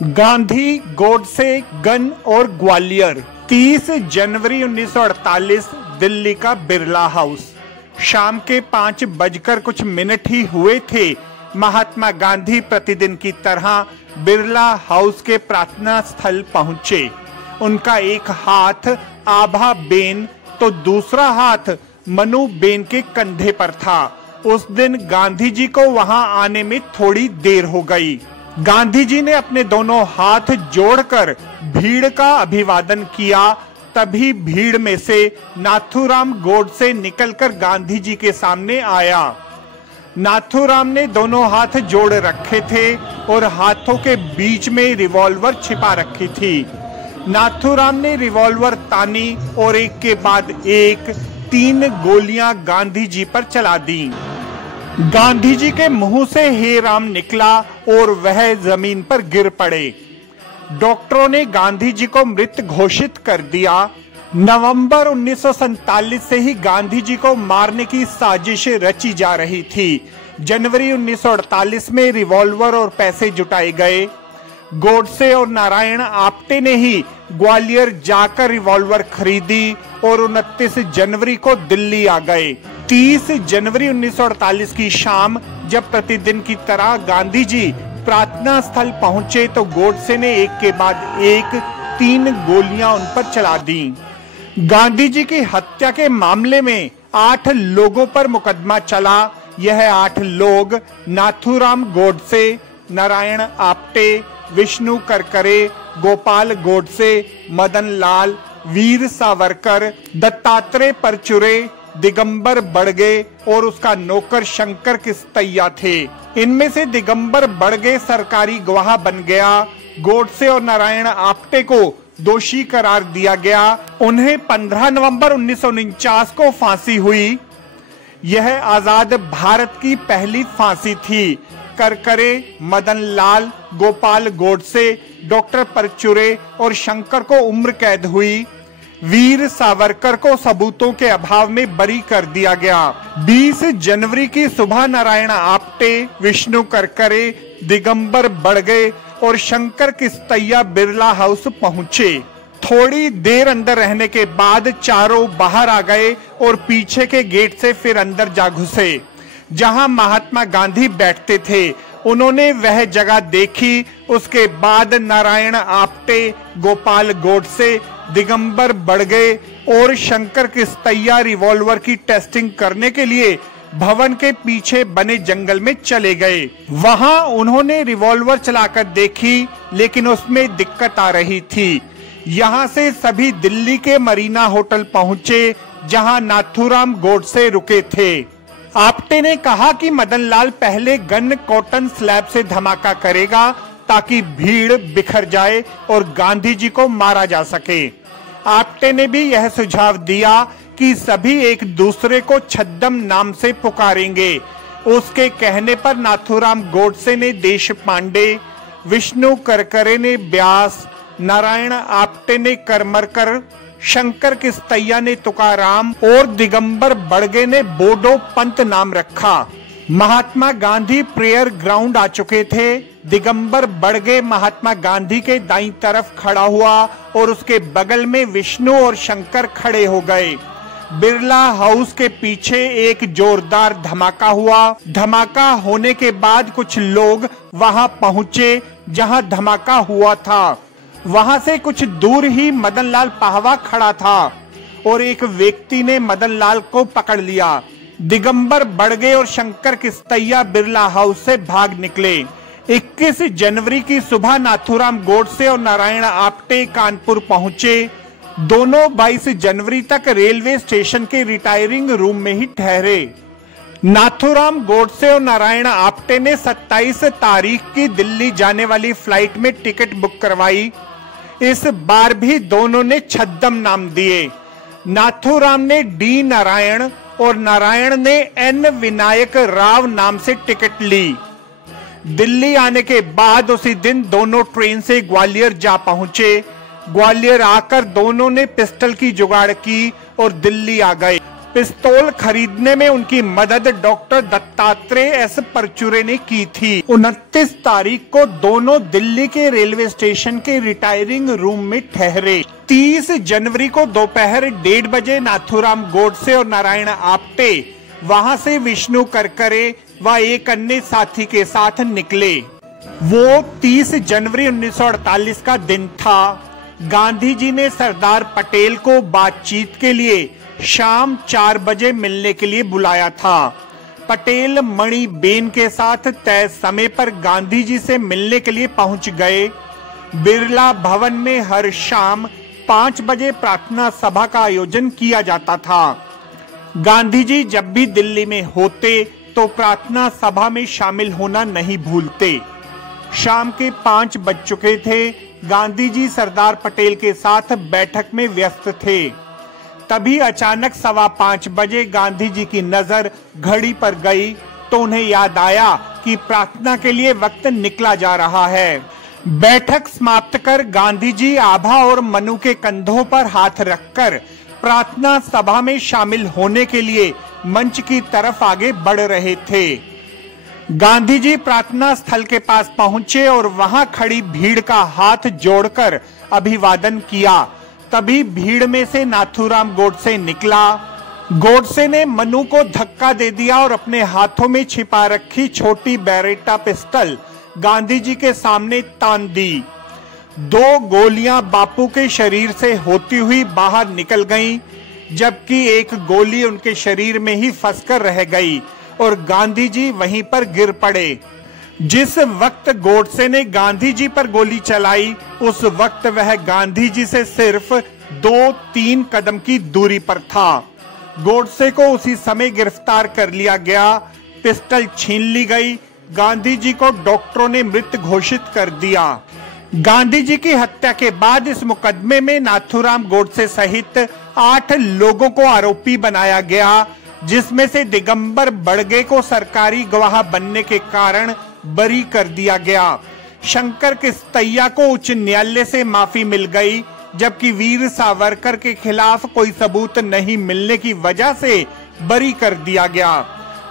Gandhi, Godse, gun और ग्वालियर। 30 जनवरी 1948 दिल्ली का Birla house. शाम के 5:00 ही हुए थे। महात्मा गांधी प्रतिदिन की तरह बिरला हाउस के प्रार्थना स्थल पहुंचे। उनका एक हाथ आभा बेन तो दूसरा हाथ मनु बेन के कंधे पर था। उस दिन गांधी जी को वहां आने में थोड़ी देर हो गई। गांधी जी ने अपने दोनों हाथ जोड़कर भीड़ का अभिवादन किया। तभी भीड़ में से नाथूराम गोडसे निकलकर गांधी जी के सामने आया। नाथूराम ने दोनों हाथ जोड़ रखे थे और हाथों के बीच में रिवॉल्वर छिपा रखी थी। नाथूराम ने रिवॉल्वर तानी और एक के बाद एक 3 गोलियां गांधी जी पर चला दी। गांधी जी के मुंह से हे राम निकला और वह जमीन पर गिर पड़े। डॉक्टरों ने गांधी जी को मृत घोषित कर दिया। नवंबर 1947 से ही गांधी जी को मारने की साजिश रची जा रही थी। जनवरी 1948 में रिवॉल्वर और पैसे जुटाए गए। गोडसे और नारायण आप्टे ने ही ग्वालियर जाकर रिवॉल्वर खरीदी और 29 जनवरी को दिल्ली आ गए। 30 जनवरी 1948 की शाम जब प्रतिदिन की तरह गांधी जी प्रार्थना स्थल पहुंचे तो गोडसे ने एक के बाद एक 3 गोलियां उन पर चला दी। गांधी जी की हत्या के मामले में 8 लोगों पर मुकदमा चला। यह 8 लोग नाथूराम गोडसे, नारायण आप्टे, विष्णु करकरे, गोपाल गोडसे, मदन लाल, वीर सावरकर, दत्तात्रेय परचुरे, दिगंबर बड़गे और उसका नौकर शंकर किस्तैया थे। इनमें से दिगंबर बड़गे सरकारी गवाह बन गया। गोडसे और नारायण आप्टे को दोषी करार दिया गया। उन्हें 15 नवंबर 1949 को फांसी हुई। यह आजाद भारत की पहली फांसी थी। करकरे, मदन लाल, गोपाल गोडसे, डॉक्टर परचुरे और शंकर को उम्र कैद हुई। वीर सावरकर को सबूतों के अभाव में बरी कर दिया गया। 20 जनवरी की सुबह नारायण आप्टे, विष्णु करकरे, दिगंबर बड़गे और शंकर किस्तैया बिरला हाउस पहुंचे। थोड़ी देर अंदर रहने के बाद चारों बाहर आ गए और पीछे के गेट से फिर अंदर जा घुसे जहां महात्मा गांधी बैठते थे। उन्होंने वह जगह देखी। उसके बाद नारायण आप्टे, गोपाल गोडसे, दिगंबर बड़गे और शंकर किस्तैया रिवॉल्वर की टेस्टिंग करने के लिए भवन के पीछे बने जंगल में चले गए। वहां उन्होंने रिवॉल्वर चलाकर देखी लेकिन उसमें दिक्कत आ रही थी। यहां से सभी दिल्ली के मरीना होटल पहुंचे जहां नाथूराम गोडसे रुके थे। आप्टे ने कहा कि मदन लाल पहले गन कॉटन स्लैब से धमाका करेगा ताकि भीड़ बिखर जाए और गांधी जी को मारा जा सके। आप्टे ने भी यह सुझाव दिया कि सभी एक दूसरे को छद्दम नाम से पुकारेंगे। उसके कहने पर नाथूराम गोडसे ने देश पांडे, विष्णु करकरे ने ब्यास, नारायण आप्टे ने करमरकर, शंकर किस्तैया ने तुकाराम और दिगंबर बड़गे ने बोडो पंत नाम रखा। महात्मा गांधी प्रेयर ग्राउंड आ चुके थे। दिगंबर बड़गे महात्मा गांधी के दाईं तरफ खड़ा हुआ और उसके बगल में विष्णु और शंकर खड़े हो गए। बिरला हाउस के पीछे एक जोरदार धमाका हुआ। धमाका होने के बाद कुछ लोग वहां पहुंचे जहां धमाका हुआ था। वहां से कुछ दूर ही मदन लाल पाहवा खड़ा था और एक व्यक्ति ने मदन लाल को पकड़ लिया। दिगंबर बड़गे और शंकर किस्तैया बिरला हाउस से भाग निकले। 21 जनवरी की सुबह नाथूराम गोडसे और नारायण आप्टे कानपुर पहुंचे। दोनों 22 जनवरी तक रेलवे स्टेशन के रिटायरिंग रूम में ही ठहरे। नाथूराम गोडसे और नारायण आप्टे ने 27 तारीख की दिल्ली जाने वाली फ्लाइट में टिकट बुक करवाई। इस बार भी दोनों ने छद्दम नाम दिए। नाथूराम ने डी नारायण और नारायण ने एन विनायक राव नाम से टिकट ली। दिल्ली आने के बाद उसी दिन दोनों ट्रेन से ग्वालियर जा पहुंचे। ग्वालियर आकर दोनों ने पिस्टल की जुगाड़ की और दिल्ली आ गए। पिस्तौल खरीदने में उनकी मदद डॉक्टर दत्तात्रेय एस परचुरे ने की थी। 29 तारीख को दोनों दिल्ली के रेलवे स्टेशन के रिटायरिंग रूम में ठहरे। 30 जनवरी को दोपहर 1:30 बजे नाथूराम गोडसे और नारायण आप्टे वहां से विष्णु करकरे व एक अन्य साथी के साथ निकले। वो 30 जनवरी 1948 का दिन था। गांधी जी ने सरदार पटेल को बातचीत के लिए शाम 4 बजे मिलने के लिए बुलाया था। पटेल मणिबेन के साथ तय समय पर गांधी जी से मिलने के लिए पहुंच गए। बिरला भवन में हर शाम 5 बजे प्रार्थना सभा का आयोजन किया जाता था। गांधी जी जब भी दिल्ली में होते तो प्रार्थना सभा में शामिल होना नहीं भूलते। शाम के 5 बज चुके थे। गांधी जी सरदार पटेल के साथ बैठक में व्यस्त थे। तभी अचानक 5:15 बजे गांधी जी की नजर घड़ी पर गई तो उन्हें याद आया कि प्रार्थना के लिए वक्त निकला जा रहा है। बैठक समाप्त कर गांधी जी आभा और मनु के कंधों पर हाथ रखकर प्रार्थना सभा में शामिल होने के लिए मंच की तरफ आगे बढ़ रहे थे। गांधी जी प्रार्थना स्थल के पास पहुंचे और वहां खड़ी भीड़ का हाथ जोड़कर अभिवादन किया। तभी भीड़ में से नाथूराम गोडसे निकला। गोडसे ने मनु को धक्का दे दिया और अपने हाथों में छिपा रखी छोटी बेरेटा पिस्टल गांधी जी के सामने तान दी। 2 गोलियां बापू के शरीर से होती हुई बाहर निकल गईं, जबकि एक गोली उनके शरीर में ही फंसकर रह गई और गांधी जी वहीं पर गिर पड़े। जिस वक्त गोडसे ने गांधी जी पर गोली चलाई उस वक्त वह गांधी जी से सिर्फ 2-3 कदम की दूरी पर था। गोडसे को उसी समय गिरफ्तार कर लिया गया। पिस्टल छीन ली गई। गांधी जी को डॉक्टरों ने मृत घोषित कर दिया। गांधी जी की हत्या के बाद इस मुकदमे में नाथूराम गोडसे सहित 8 लोगों को आरोपी बनाया गया, जिसमें से दिगंबर बड़गे को सरकारी गवाह बनने के कारण बरी कर दिया गया। शंकर किस्तैया को उच्च न्यायालय से माफी मिल गई, जबकि वीर सावरकर के खिलाफ कोई सबूत नहीं मिलने की वजह से बरी कर दिया गया।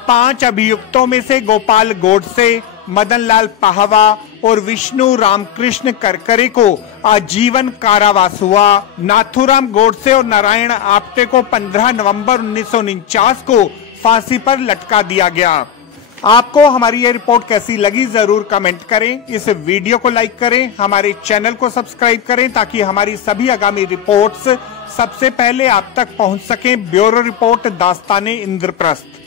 5 अभियुक्तों में से गोपाल गोडसे, मदन लाल पाहवा और विष्णु रामकृष्ण करकरे को आजीवन कारावास हुआ। नाथूराम गोडसे और नारायण आप्टे को 15 नवंबर 1949 को फांसी पर लटका दिया गया। आपको हमारी ये रिपोर्ट कैसी लगी जरूर कमेंट करें। इस वीडियो को लाइक करें, हमारे चैनल को सब्सक्राइब करें ताकि हमारी सभी आगामी रिपोर्ट्स सबसे पहले आप तक पहुंच सकें। ब्यूरो रिपोर्ट दास्ताने इंद्रप्रस्थ।